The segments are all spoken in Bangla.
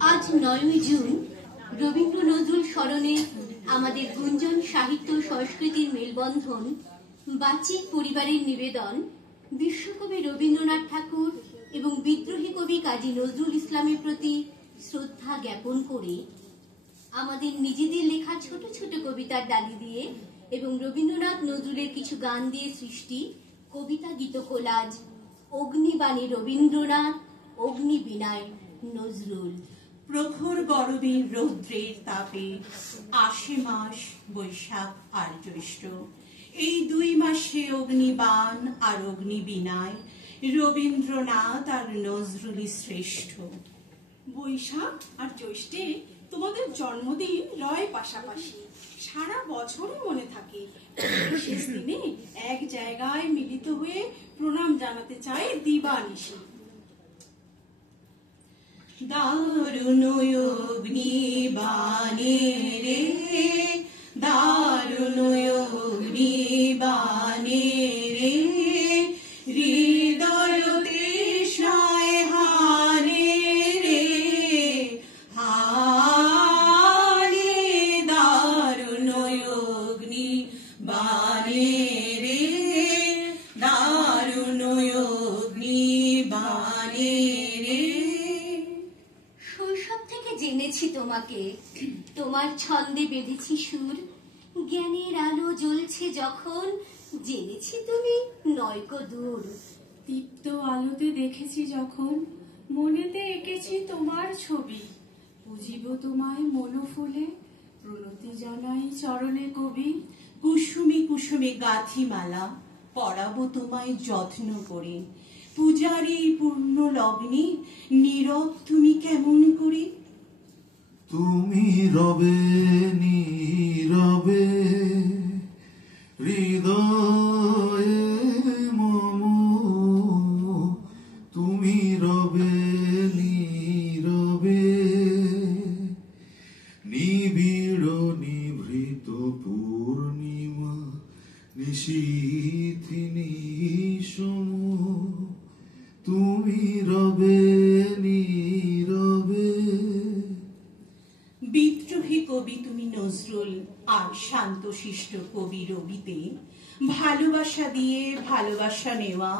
আজ ৯ই জুন রবীন্দ্র নজরুল স্মরণে আমাদের গুঞ্জন সাহিত্য সংস্কৃতির মেলবন্ধন বাচিক পরিবারের নিবেদন বিশ্বকবি রবীন্দ্রনাথ ঠাকুর এবং বিদ্রোহী কবি কাজী নজরুল ইসলামের প্রতি শ্রদ্ধা জ্ঞাপন করে আমাদের নিজেদের লেখা ছোট ছোট কবিতার ডালি দিয়ে এবং রবীন্দ্রনাথ নজরুলের কিছু গান দিয়ে সৃষ্টি কবিতা গীত কোলাজ অগ্নিবাণী রবীন্দ্রনাথ অগ্নিবীণায় নজরুল। প্রখর গরমের রৌদ্রের তাপে আষে মাস বৈশাখ আর জ্যৈষ্ঠ, এই ২ মাসে অগ্নিবাণ আর অগ্নিবীণায় রবীন্দ্রনাথ আর নজরুলই শ্রেষ্ঠ। বৈশাখ আর জ্যৈষ্ঠে তোমাদের জন্মদিন রয় পাশাপাশি, সারা বছরই মনে থাকে। শেষ দিনে এক জায়গায় মিলিত হয়ে প্রণাম জানাতে চাই দিবানিশি। দারুণ অগ্নিবাণে রে, দারুণ অগ্নিবাণে রে, হৃদয় তৃষ্ণায় হারে রে, হারে দারুণ অগ্নিবাণে রে, দারুণ অগ্নিবাণে রে। শৈশব থেকে জেনেছি তোমাকে, তোমার ছন্দে বেঁধেছি সুর, জ্ঞানের আলো জ্বলছে যখন জেনেছি তুমি নয়কো দূর। দীপ্ত আলোতে দেখেছি যখন, মনেতে এঁকেছি তোমার ছবি, বুঝিব তোমায় মনোফুলে, প্রণতি জানাই চরণে কবি। কুসুমে কুসুমে গাঁথিমালা পরাবো তোমায় যত্ন করে, পূজার এই পূর্ণ লগ্নে নীরব তুমি কেমন করে। তুমি রবে নীরবে হৃদয়ে মম, তুমি রবে নীরবে নিবিড় নিভৃত পূর্ণিমা নিশীথিনী সম, তুমি রবে নীরবে। বিদ্রোহী কবি তুমি নজরুল আর শান্তশিষ্ট কবি রবিতে, ভালোবাসা দিয়ে ভালোবাসা নেওয়া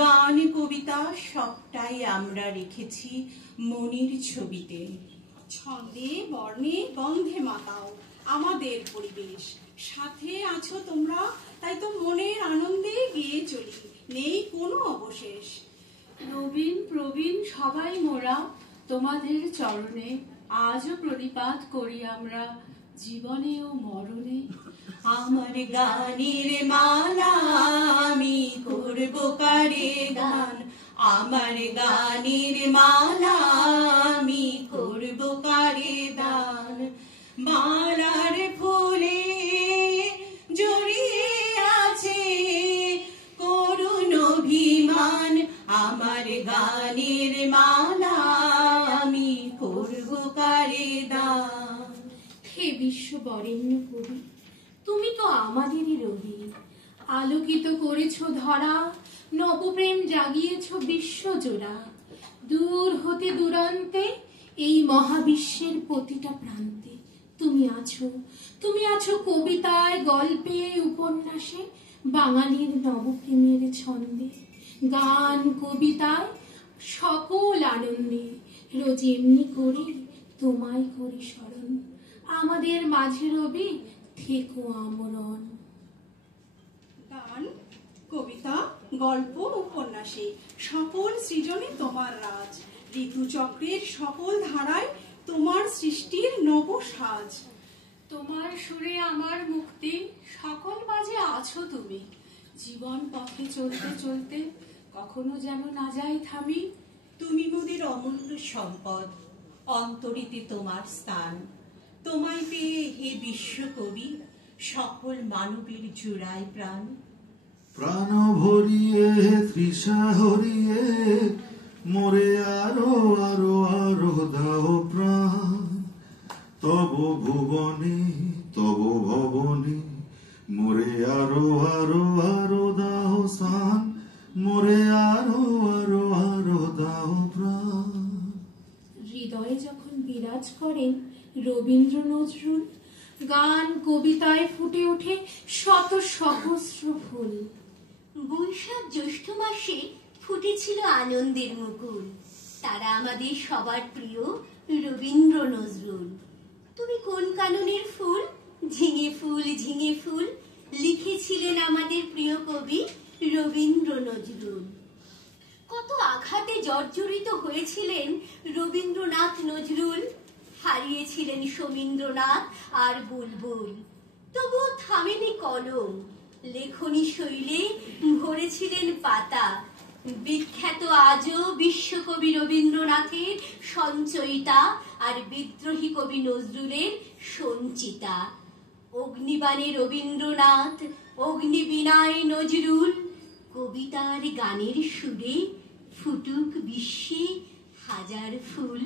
গান কবিতা সবটাই আমরা রেখেছি মনের ছবিতে। ছন্দে বর্ণে গন্ধে মাতাও আমাদের পরিবেশ, সাথে আছো তোমরা, তাই তো মনের আনন্দে গিয়ে চলি, নেই কোনো অবশেষ। নবীন প্রবীণ সবাই মোরা তোমাদের চরণে, আজও প্রণিপাত করি আমরা জীবনে ও মরণে। আমার গানের মালা আমি করবো কারে গান, আমার গানের মালা আমি করবো কারে দান। মালার ফুলে জড়িয়ে আছে করুণ অভিমান, আমার গানের মালা আমি করবো কারে দান। হে বিশ্ব বরেণ্য কবি, তুমি তো আমাদেরই রবি, আলোকিত করেছ ধরা, নবপ্রেম জাগিয়েছ বিশ্বজোড়া। দূর হতে দূরান্তে এই মহাবিশ্বের প্রতিটা প্রান্তে তুমি আছো কবিতায়, গল্পে, উপন্যাসে, বাঙালির নবপ্রেমের ছন্দে। গান কবিতায় সকল আনন্দে রোজ এমনি করি তোমায় করি স্মরণ, আমাদের মাঝে রবি থেকো আমরণ। গান কবিতা গল্প উপন্যাসে সকল সৃজনে তোমার রাজ, ঋতুচক্রের সকল ধারায় তোমার সৃষ্টির নব সাজ। তোমার সুরে আমার মুক্তি, সকল মাঝে আছো তুমি, জীবন পথে চলতে চলতে কখনো যেন না যাই থামি। তুমি মোদের অমূল্য সম্পদ, অন্তরিতে তোমার স্থান, তোমায় পেয়ে হে বিশ্বকবি সকল মানবের জোড়ায় প্রাণ। প্রাণ ভরিয়ে তৃষা হরিয়ে মোরে আরো আরো আরো দাও প্রাণ, তব ভুবনে তব ভবনে মোরে আরো আরো আরো দাও স্থান, মোরে আরো আরো আরো দাও প্রাণ। হৃদয়ে যখন বিরাজ করেন রবীন্দ্র নজরুল। গান কবিতায় ফুটে ওঠে শত সহস্র ফুল। বৈশাখ জ্যৈষ্ঠ মাসে ফুটেছিল আনন্দের মুকুল, তারা আমাদের সবার প্রিয় রবীন্দ্র নজরুল। তুমি কোন কাননের ফুল, ঝিঙে ফুল ঝিঙে ফুল, লিখেছিলেন আমাদের প্রিয় কবি রবীন্দ্র নজরুল। কত আঘাতে জর্জরিত হয়েছিলেন রবীন্দ্রনাথ নজরুল, হারিয়েছিলেন সোমীন্দ্রনাথ আর বুলবুল। তবুও থামেনি কলম, লেখনী শৈলে ভরেছিলেন পাতা। বিখ্যাত আজও বিশ্বকবি রবীন্দ্রনাথের সঞ্চয়িতা আর বিদ্রোহী কবি নজরুলের সঞ্চিতা। অগ্নিবাণে রবীন্দ্রনাথ, অগ্নিবীণায় নজরুল, কবিতার গানের সুরে ফুটুক বিশ্বে হাজার ফুল।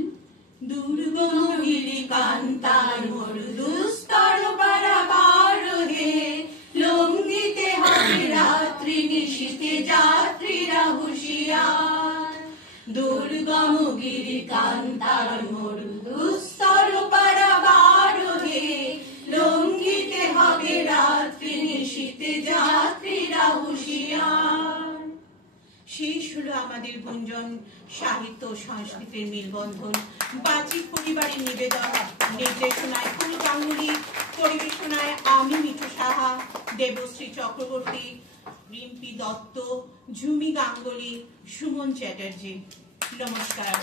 দুর্গম গিরি কান্তার মরুদুস্তর পারাবার হে, লঙ্ঘিতে হবে রাত্রি নিশীথে যাত্রীরা হুঁশিয়ার। দুর্গম গিরি কান্তার মরুদুস্তর পারাবার হে, লঙ্ঘিতে হবে রাত্রি নিশীথে যাত্রীরা হুঁশিয়ার। শেষ হলো আমাদের গুঞ্জন সাহিত্য ও সংস্কৃতির মেলবন্ধন বাচিক পরিবারের নিবেদন। নির্দেশনায় ফুল গাঙ্গুলি, পরিবেশনায় আমি মিঠু সাহা, দেবশ্রী চক্রবর্তী, রিম্পি দত্ত, ঝুমি গাঙ্গুলি, সুমন চ্যাটার্জি। নমস্কার।